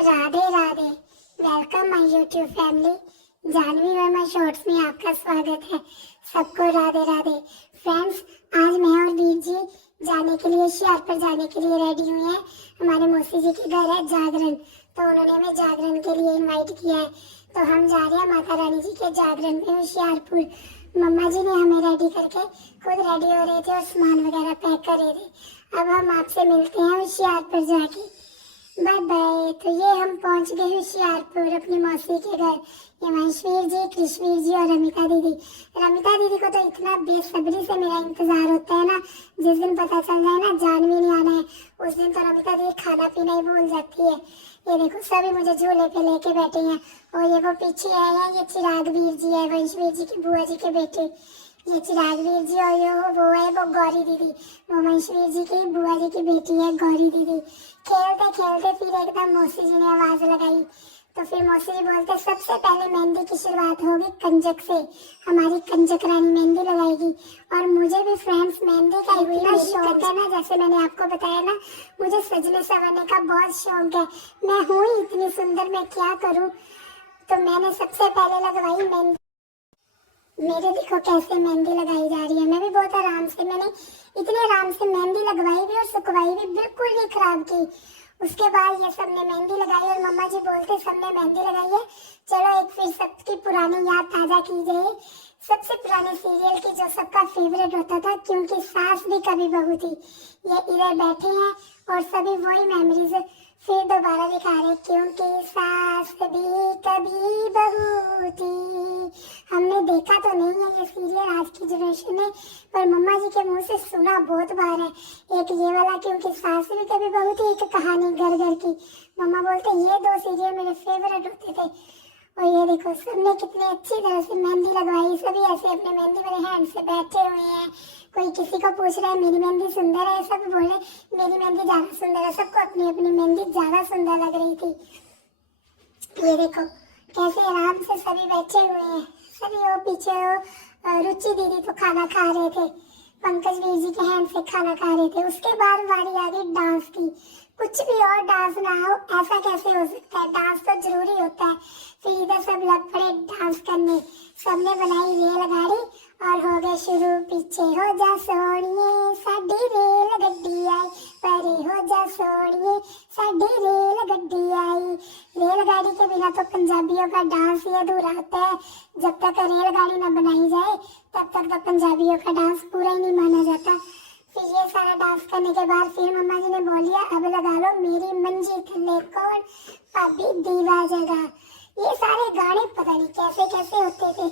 Radhe Radhe. Welcome my YouTube family. Janvi Verma shorts में आपका स्वागत है। सबको राधे राधे। फ्रेंड्स, आज मैं और वीर जी जाने के लिए पर जाने के लिए रेडी हुए हैं। हमारे मौसी जी के घर है जागरण, तो उन्होंने हमें जागरण के लिए इनवाइट किया है। तो हम जा रहे हैं माता रानी जी के जागरण में होशियारपुर। मम्मा जी ने हमें रेडी करके खुद रेडी हो रहे थे और सामान वगैरह पैक कर रहे थे। अब हम आपसे मिलते हैं होशियारपुर जाके। Bye bye. तो ये हम पहुंच गए होशियारपुर अपनी मौसी के घर। ये महेशवीर जी, कृष्णवीर जी और रमिता दीदी। रमिता दीदी को तो इतना बेसब्री से मेरा इंतजार होता है ना। जिस दिन पता चल जाए ना जानवी नहीं आना है, उस दिन तो रमिता दीदी खाना पीना ही भूल जाती है। ये देखो सभी मुझे झूले पे लेके बैठे हैं। और ये वो पीछे आए हैं, ये चिराग वीर जी है, वंशवीर जी की बुआ जी के बेटे। ये चिराग वीर जी और ये वो है वो गौरी दीदी, वो वंशवीर जी की बुआ जी की बेटी है गौरी दीदी। खेलते खेलते फिर एकदम मौसी जी ने आवाज लगाई। तो फिर मौसी जी बोलते सबसे पहले मेहंदी की शुरुआत होगी कंजक से। हमारी कंजक रानी मेहंदी लगाएगी। और मुझे भी फ्रेंड्स मेहंदी का इतना शौक है ना, जैसे मैंने आपको बताया ना, मुझे सजने संवरने का बहुत शौक है। मैं हूँ ही इतनी सुंदर, मैं क्या करूँ। तो मैंने सबसे पहले लगवाई मेहंदी। मेरे देखो कैसे मेहंदी लगाई जा रही है। मैं भी बहुत आराम से, मैंने इतने आराम से मेहंदी लगवाई भी और सुखवाई भी, बिल्कुल नहीं खराब की। उसके बाद ये सबने मेहंदी लगाई और मम्मा जी बोलते सबने मेहंदी लगाई है, चलो एक फिर सबकी पुरानी याद ताजा की जाए। सबसे पुराने सीरियल की जो सबका फेवरेट होता था, क्योंकि सास भी कभी बहू थी। ये इधर बैठे हैं और सभी वही मेमोरीज फिर दोबारा दिखा रहे, क्योंकि सास भी कभी बहू थी। हमने देखा तो नहीं है ये सीरियल आज की जनरेशन में, पर मम्मा जी के मुंह से सुना बहुत बार है। एक ये वाला क्योंकि सास भी कभी बहू थी, एक कहानी घर घर की। मम्मा बोलते ये दो सीरियल मेरे फेवरेट होते थे। और ये देखो सबने कितनी अच्छी तरह से मेहंदी लगवाई। सभी ऐसे अपने मेहंदी वाले हैंड से बैठे हुए हैं। कोई किसी को पूछ रहा है मेरी मेहंदी सुंदर है, सब बोले मेरी मेहंदी ज्यादा सुंदर है। सबको अपनी अपनी मेहंदी ज्यादा सुंदर लग रही थी। ये देखो कैसे आराम से सभी बैठे हुए हैं। सभी वो पीछे रुचि दीदी तो खाना खा रहे थे, पंकज वीर जी के हैंड से खाना खा रहे थे। उसके बाद बारी आ गई डांस की। कुछ भी और डांस ना हो ऐसा कैसे हो सकता है, डांस तो जरूरी होता है। फिर इधर सब लग पड़े डांस करने। सबने बनाई रेलगाड़ी और हो गए शुरू। पीछे हो जा सोनिए साडी रेल गड्डी आई, परे हो जा सोनिए साडी रेल गड्डी आई। रेलगाड़ी के बिना तो पंजाबियों का डांस ही अधूरा होता है। जब तक रेलगाड़ी न बनाई जाए तब तक तो पंजाबियों का डांस पूरा ही नहीं माना जाता। फिर ये सारा डांस करने के बाद फिर मम्मा जी ने बोलिया अब लगा लो मेरी मंजी थल्ले कौन भाभी दीवा जगह। ये सारे गाने पता नहीं कैसे कैसे होते थे।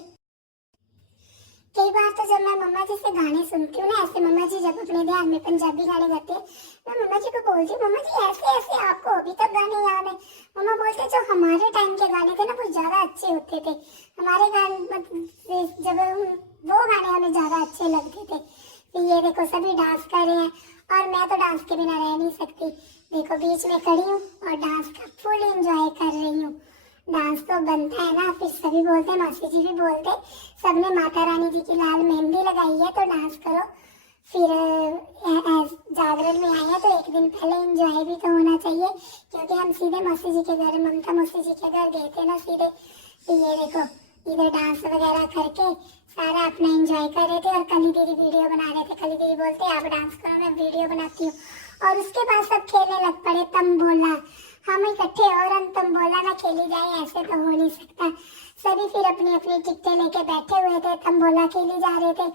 कई बार तो जब मैं मम्मा जी से गाने सुनती हूँ ना, ऐसे मम्मा जी जब अपने ध्यान में पंजाबी गाने गाते हैं, मैं मम्मा जी को बोलती हूँ मम्मा जी ऐसे ऐसे आपको अभी तक गाने याद है। मम्मा बोलते जो हमारे टाइम के गाने थे ना वो ज्यादा अच्छे होते थे। हमारे गाने जब वो गाने हमें ज्यादा अच्छे लगते थे। तो ये देखो सभी डांस कर रहे हैं और मैं तो डांस के बिना रह नहीं सकती। देखो बीच में खड़ी हूँ और डांस का फुल एंजॉय कर रही हूँ। डांस तो बनता है ना। फिर सभी बोलते, मौसी जी भी बोलते, सबने माता रानी जी की लाल मेहंदी लगाई है तो डांस करो। फिर जागरण में आए हैं तो एक दिन पहले एंजॉय भी तो होना चाहिए, क्योंकि हम सीधे मौसी जी के घर, ममता मौसी जी के घर गए थे ना सीधे। तो ये देखो इधर डांस वगैरह करके सारा अपना एंजॉय कर रहे थे। और कली दीदी वीडियो बना रहे थे। कली दीदी बोलते आप डांस करो मैं वीडियो बनाती हूँ। और उसके बाद सब खेलने लग पड़े तंबोला। हम इकट्ठे और हम तंबोला ना खेली जाए ऐसे तो हो नहीं सकता। सभी फिर अपनी अपनी टिकटें लेके बैठे हुए थे, तंबोला खेली जा रहे थे।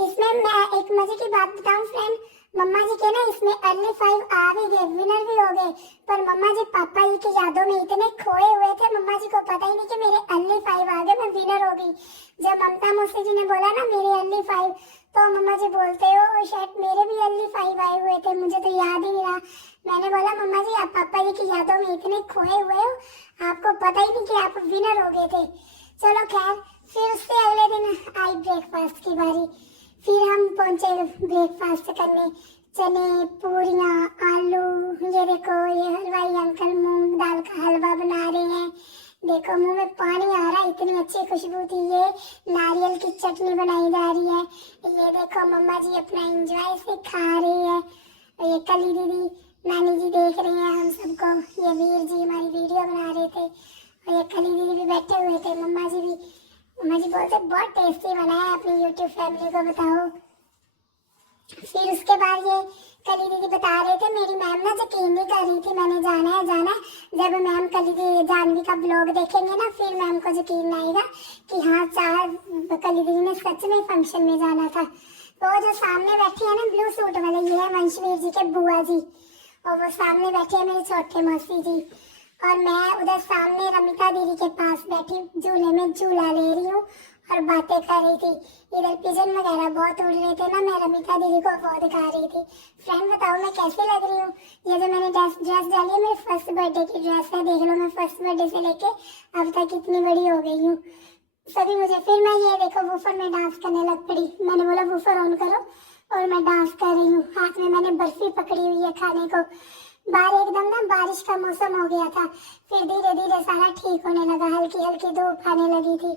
इसमें मैं एक मजे की बात बताऊं फ्रेंड, मम्मा जी के ना इसमें अर्ली 5 आ भी गए, विनर भी हो गए। पर मम्मा जी पापा जी की यादों में इतने खोए हुए थे, मम्मा जी को पता ही नहीं कि मेरे अर्ली 5 आ गए, मैं विनर हो गई। जब ममता मौसी जी ने बोला ना मेरे अर्ली 5, तो मम्मा जी बोलते हो शायद मेरे भी अर्ली 5 आए हुए थे, मुझे तो याद ही नहीं रहा। मैंने बोला मम्मा जी आप पापा जी की यादों में इतने खोए हुए हो, आपको पता ही नहीं कि आप विनर हो गए थे। चलो खैर, फिर उससे अगले दिन आई ब्रेकफास्ट की बारी। फिर हम पहुंचे ब्रेकफास्ट करने। चने, पूरियां, आलू, ये देखो ये हलवाई अंकल मूंग दाल का हलवा बना रहे हैं। देखो मुंह में पानी आ रहा है, इतनी अच्छी खुशबू थी। ये नारियल की चटनी बनाई जा रही है। ये देखो मम्मा जी अपना एंजॉय से खा रही है। ये कली दीदी नानी जी देख रही हैं हम सबको। ये वीर जी हमारी बहुत टेस्टी बना है, अपनी यूट्यूब फैमिली को बताओ। फिर उसके बाद ये कली दीदी बता रहे थे, मेरी मैम ना यकीन नहीं कर रही थी मैंने जाना है जाना है। जब मैम कली दीदी जानवी का ब्लॉग देखेंगे ना, फिर मैम को यकीन आएगा कि हाँ चार कली दीदी ने सच में फंक्शन में जाना था। तो जो सामने बैठी है ना ब्लू सूट वाले, ये है वंशवीर जी के बुआ जी, और वो सामने बैठी है मेरी छोटे मौसी जी, और मैं उधर सामने रमिता दीदी के पास बैठी झूले में झूला ले रही हूँ और बातें कर रही थी। इधर पिजन वगैरह बहुत उड़ रहे थे ना, मैं रमिता दीदी को वो दिखा रही थी। फ्रेंड बताओ मैं कैसी लग रही हूँ। ये जो मैंने ड्रेस डाली है मेरे फर्स्ट बर्थडे की ड्रेस है, देख लो मैं फर्स्ट बर्थडे से लेके अब तक कितनी बड़ी हो गई हूँ सभी मुझे। फिर मैं ये देखो वूफर में डांस करने लग पड़ी, मैंने बोला वूफर ऑन करो और मैं डांस कर रही हूँ। हाथ में मैंने बर्फी पकड़ी हुई है खाने को। बाहर एकदम ना बारिश का मौसम हो गया था, फिर धीरे धीरे सारा ठीक होने लगा, हल्की हल्की धूप आने लगी थी।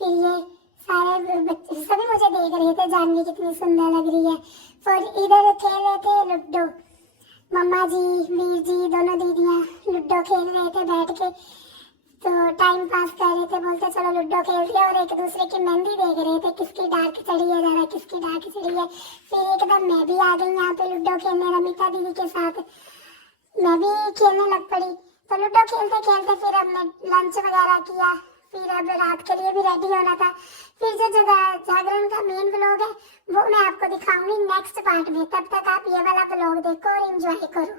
फिर ये सारे बच्चे सभी मुझे देख रहे थे जानवी कितनी सुंदर लग रही है। फिर इधर खेल रहे थे लूडो, मम्मा जी वीर जी दोनों दीदियाँ लूडो खेल रहे थे बैठ के, तो टाइम पास कर रहे थे, बोलते चलो लूडो खेलते हैं, और एक दूसरे की मेहंदी देख रहे थे किसकी डार्क चढ़ी है ज़्यादा, किसकी डार्क चढ़ी है। फिर एकदम मैं भी आ गई यहाँ पे लूडो खेलने रमिता दीदी के साथ, मैं भी खेलने लग पड़ी। तो लूडो खेलते खेलते फिर हमने लंच वगैरह किया, फिर अब रात के लिए भी रेडी होना था। फिर जो जागरण का मेन व्लॉग है वो मैं आपको दिखाऊंगी नेक्स्ट पार्ट में, तब तक आप ये वाला व्लॉग देखो और एंजॉय करो।